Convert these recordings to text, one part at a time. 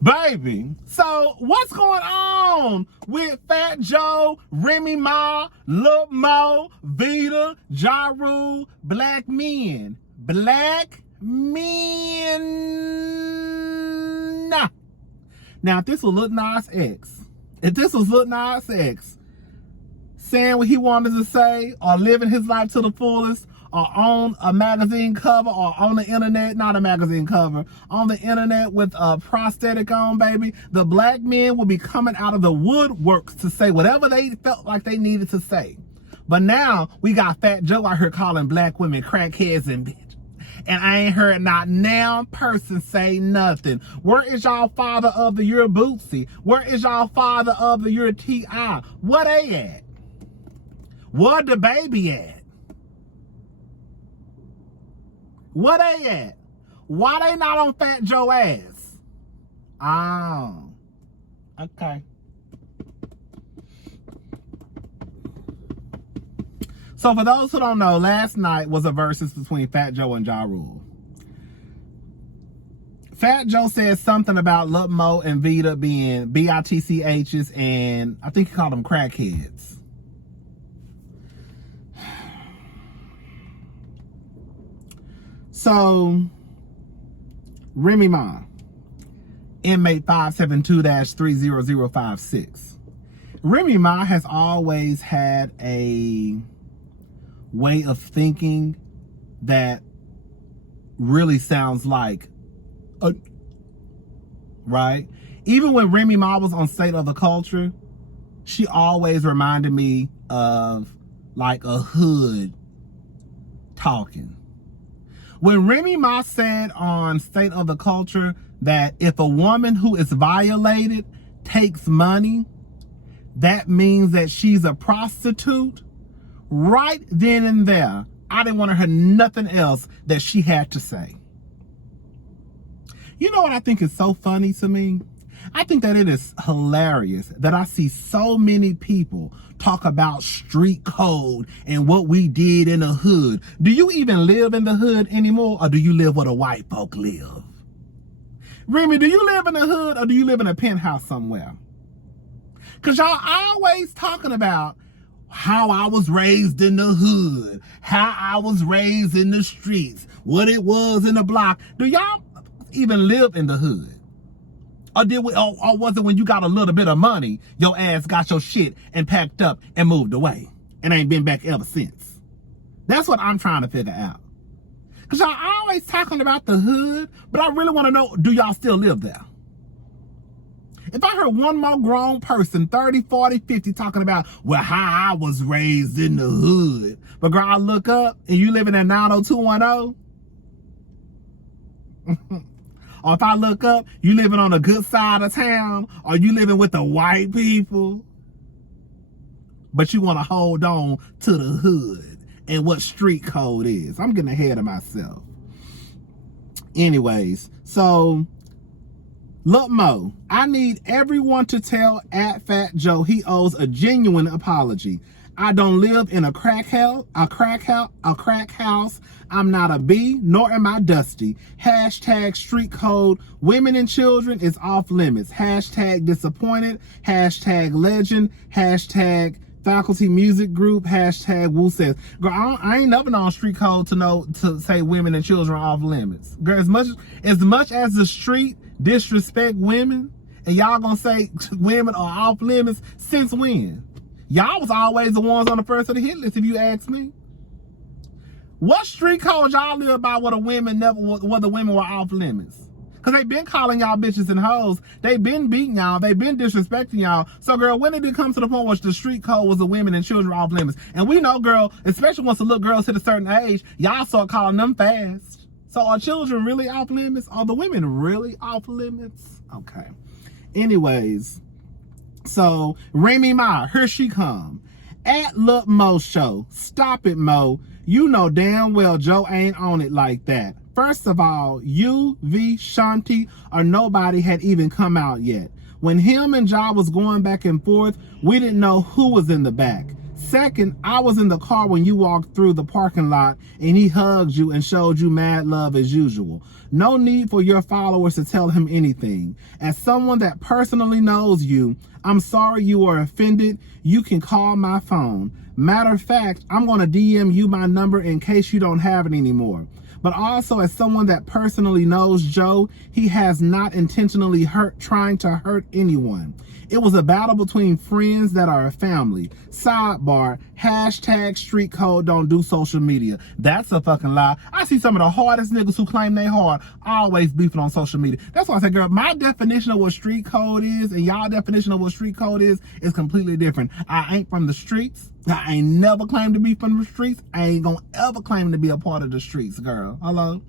Baby, so what's going on with Fat Joe, Remy Ma, Lil Mo, Vita, Ja Rule, black men? Black men. Now, if this was Lil Nas X saying what he wanted to say or living his life to the fullest, or on a magazine cover, or on the internet, not a magazine cover, on the internet with a prosthetic on, baby, the black men will be coming out of the woodworks to say whatever they felt like they needed to say. But now we got Fat Joe out here calling black women crackheads and bitches. And I ain't heard not now person say nothing. Where is y'all father of the year Bootsy? Where is y'all father of the year T.I.? Where they at? Where the baby at? Where they at? Why they not on Fat Joe ass? Oh, okay. So for those who don't know, last night was a versus between Fat Joe and Ja Rule. Fat Joe said something about Lil Mo and Vita being bitchs, and I think he called them crackheads. So, Remy Ma, inmate 572-30056. Remy Ma has always had a way of thinking that really sounds like, right? Even when Remy Ma was on State of the Culture, she always reminded me of like a hood talking. When Remy Ma said on State of the Culture that if a woman who is violated takes money, that means that she's a prostitute, right then and there, I didn't want to hear nothing else that she had to say. You know what I think is so funny to me? I think that it is hilarious that I see so many people talk about street code and what we did in the hood. Do you even live in the hood anymore, or do you live where the white folk live? Remy, do you live in the hood, or do you live in a penthouse somewhere? Because y'all always talking about how I was raised in the hood, how I was raised in the streets, what it was in the block. Do y'all even live in the hood? Or was it when you got a little bit of money, your ass got your shit and packed up and moved away and ain't been back ever since? That's what I'm trying to figure out. Because y'all always talking about the hood, but I really want to know, do y'all still live there? If I heard one more grown person, 30, 40, 50, talking about, well, how I was raised in the hood, but girl, I look up and you living in 90210, or if I look up, you living on a good side of town, or you living with the white people, but you want to hold on to the hood and what street code is. I'm getting ahead of myself. Anyways, so Lil Mo, I need everyone to tell at Fat Joe he owes a genuine apology. I don't live in a crack house. I'm not a bee, nor am I dusty. Hashtag street code. Women and children is off limits. Hashtag disappointed. Hashtag legend. Hashtag faculty music group. Hashtag Wu says. Girl, I ain't never known street code to say women and children are off limits. Girl, as much as the street disrespect women, and y'all gonna say women are off limits, since when? Y'all was always the ones on the first of the hit list, if you ask me. What street code y'all live by where the women were off limits? Because they been calling y'all bitches and hoes. They been beating y'all. They been disrespecting y'all. So, girl, when did it come to the point where the street code was the women and children off limits? And we know, girl, especially once the little girls hit a certain age, y'all start calling them fast. So are children really off limits? Are the women really off limits? Okay. Anyways, so Remy Ma, here she come. At Lil Mo show. Stop it, Mo. You know damn well Joe ain't on it like that. First of all, you, V, Shanti, or nobody had even come out yet. When him and Ja was going back and forth, we didn't know who was in the back. Second, I was in the car when you walked through the parking lot and he hugged you and showed you mad love as usual. No need for your followers to tell him anything. As someone that personally knows you, I'm sorry you were offended. You can call my phone. Matter of fact, I'm going to DM you my number in case you don't have it anymore. But also, as someone that personally knows Joe, he has not intentionally trying to hurt anyone. It was a battle between friends that are a family. Sidebar, hashtag street code don't do social media. That's a fucking lie. I see some of the hardest niggas who claim they hard always beefing on social media. That's why I said, girl, my definition of what street code is and y'all definition of what street code is completely different. I ain't from the streets. I ain't never claimed to be from the streets. I ain't gonna ever claim to be a part of the streets, girl. Hello?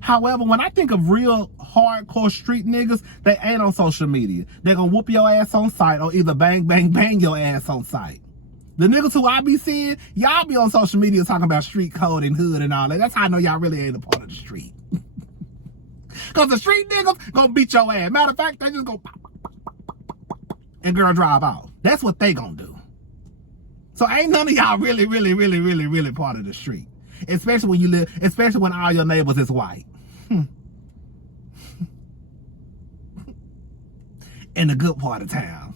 However, when I think of real hardcore street niggas, they ain't on social media. They're gonna whoop your ass on sight or either bang, bang, bang your ass on sight. The niggas who I be seeing, y'all be on social media talking about street code and hood and all that. That's how I know y'all really ain't a part of the street. Because the street niggas gonna beat your ass. Matter of fact, they just go pop, pop, pop, pop, pop, pop, pop, and girl drive off. That's what they gonna do. So ain't none of y'all really part of the street. Especially when all your neighbors is white. In the good part of town.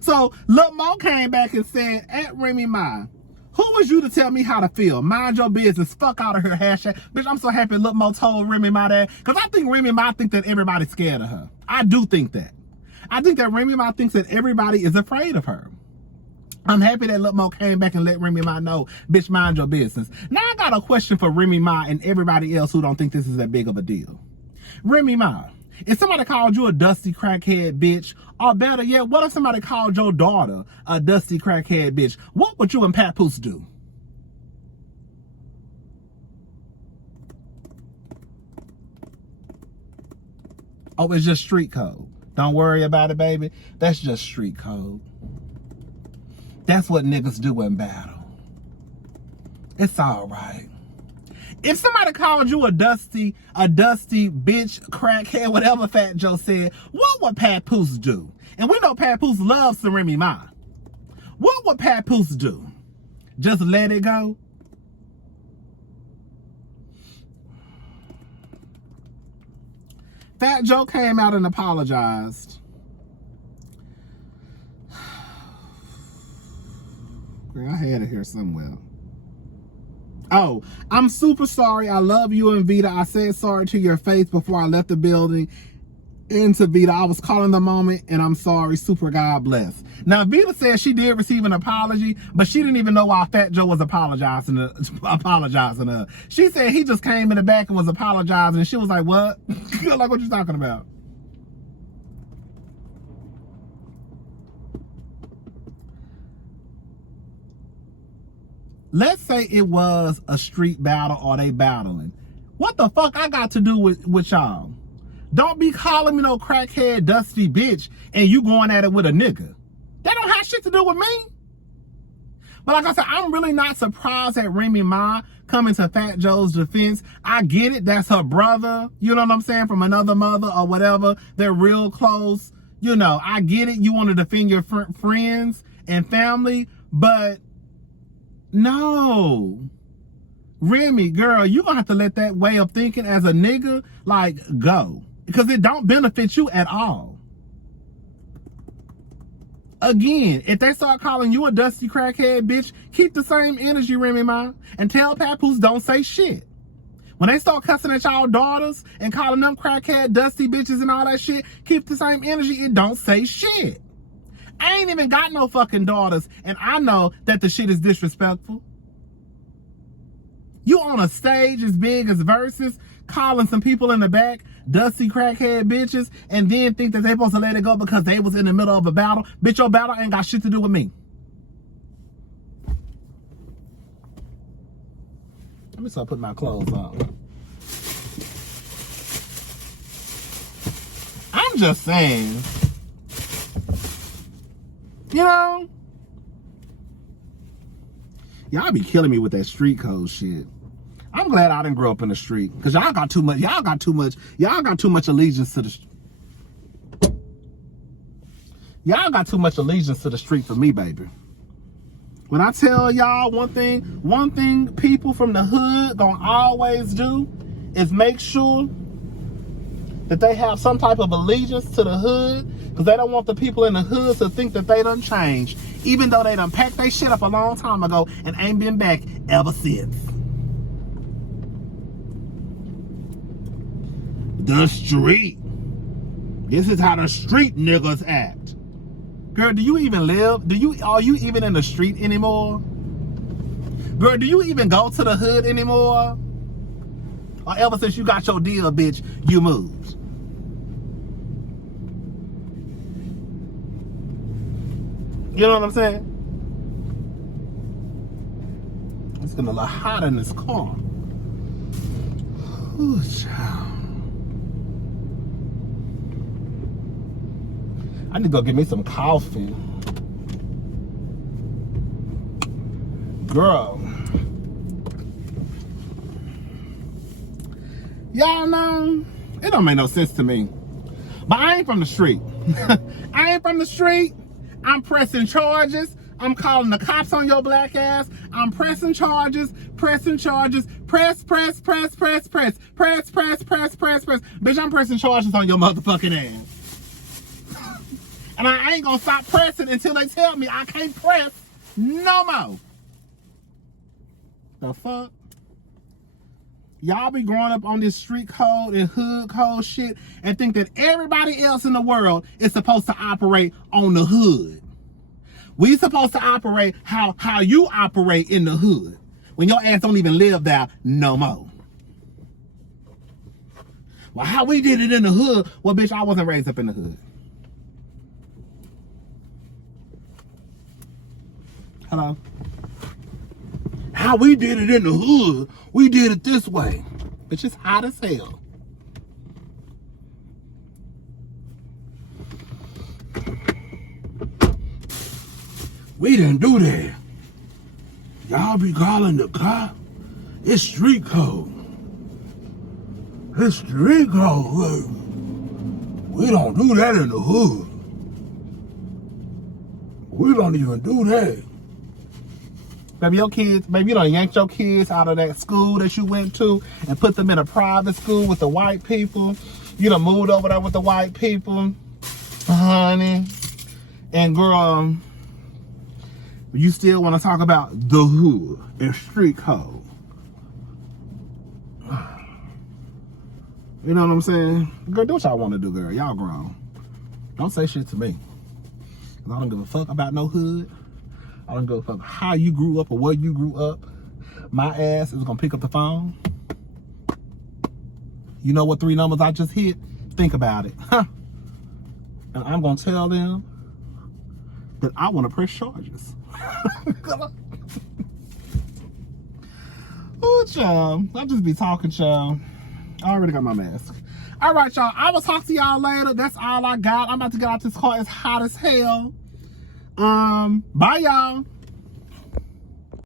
So Lil Mo came back and said, at Remy Ma, who was you to tell me how to feel? Mind your business. Fuck out of here, hashtag. Bitch, I'm so happy Lil Mo told Remy Ma that. Because I think Remy Ma think that everybody's scared of her. I do think that. I think that Remy Ma thinks that everybody is afraid of her. I'm happy that Lil Mo came back and let Remy Ma know, bitch, mind your business. Now I got a question for Remy Ma and everybody else who don't think this is that big of a deal. Remy Ma, if somebody called you a dusty crackhead bitch, or better yet, what if somebody called your daughter a dusty crackhead bitch? What would you and Papoose do? Oh, it's just street code. Don't worry about it, baby. That's just street code. That's what niggas do in battle. It's all right. If somebody called you a dusty bitch, crackhead, whatever Fat Joe said, what would Papoose do? And we know Papoose loves some Remy Ma. What would Papoose do? Just let it go? Fat Joe came out and apologized. Girl, I had it here somewhere. Oh, I'm super sorry. I love you and Vita. I said sorry to your face before I left the building. Into Vita, I was calling the moment and I'm sorry. Super God bless. Now, Vita said she did receive an apology, but she didn't even know why Fat Joe was apologizing to her. She said he just came in the back and was apologizing, and she was like, what? Like, what you talking about? Let's say it was a street battle or they battling. What the fuck I got to do with y'all? Don't be calling me no crackhead dusty bitch and you going at it with a nigga. That don't have shit to do with me. But like I said, I'm really not surprised at Remy Ma coming to Fat Joe's defense. I get it. That's her brother. You know what I'm saying? From another mother or whatever. They're real close. You know, I get it. You want to defend your friends and family, but no. Remy, girl, you gonna have to let that way of thinking as a nigga, like, go. Because it don't benefit you at all. Again, if they start calling you a dusty crackhead bitch, keep the same energy, Remy Ma. And tell Papoose don't say shit. When they start cussing at y'all daughters and calling them crackhead dusty bitches and all that shit, keep the same energy and don't say shit. I ain't even got no fucking daughters, and I know that the shit is disrespectful. You on a stage as big as Versus, calling some people in the back dusty crackhead bitches, and then think that they supposed to let it go because they was in the middle of a battle. Bitch, your battle ain't got shit to do with me. Let me start putting my clothes on. I'm just saying. You know? Y'all be killing me with that street code shit. I'm glad I didn't grow up in the street, because y'all got too much allegiance to the Y'all got too much allegiance to the street for me, baby. When I tell y'all one thing people from the hood gonna always do is make sure that they have some type of allegiance to the hood, because they don't want the people in the hood to think that they done changed, even though they done packed their shit up a long time ago and ain't been back ever since. The street. This is how the street niggas act. Girl, do you even live? Are you even in the street anymore? Girl, do you even go to the hood anymore? Or ever since you got your deal, bitch, you moved? You know what I'm saying? It's getting a little hot in this car. Ooh, child. I need to go get me some coffee. Girl. Y'all know, it don't make no sense to me. But I ain't from the street. I ain't from the street. I'm pressing charges. I'm calling the cops on your black ass. I'm pressing charges, pressing charges. Press. Bitch, I'm pressing charges on your motherfucking ass. And I ain't gonna stop pressing until they tell me I can't press no more. The fuck? Y'all be growing up on this street code and hood code shit and think that everybody else in the world is supposed to operate on the hood. We supposed to operate how you operate in the hood when your ass don't even live there no more. Well, how we did it in the hood? Well, bitch, I wasn't raised up in the hood. Hello? How we did it in the hood, we did it this way. Bitch, it's hot as hell. We didn't do that. Y'all be calling the cop. It's street code. It's street code. We don't do that in the hood. We don't even do that. Baby, your kids, baby, you done yanked your kids out of that school that you went to and put them in a private school with the white people. You done moved over there with the white people, honey. And girl, you still want to talk about the hood and street code. You know what I'm saying? Girl, do what y'all want to do, girl. Y'all grown. Don't say shit to me. I don't give a fuck about no hood. I don't give a fuck how you grew up or where you grew up. My ass is gonna pick up the phone. You know what 3 numbers I just hit? Think about it. Huh? And I'm gonna tell them that I wanna press charges. Oh, child. I just be talking, child. I already got my mask. All right, y'all. I will talk to y'all later. That's all I got. I'm about to get out this car. It's hot as hell. Bye, y'all.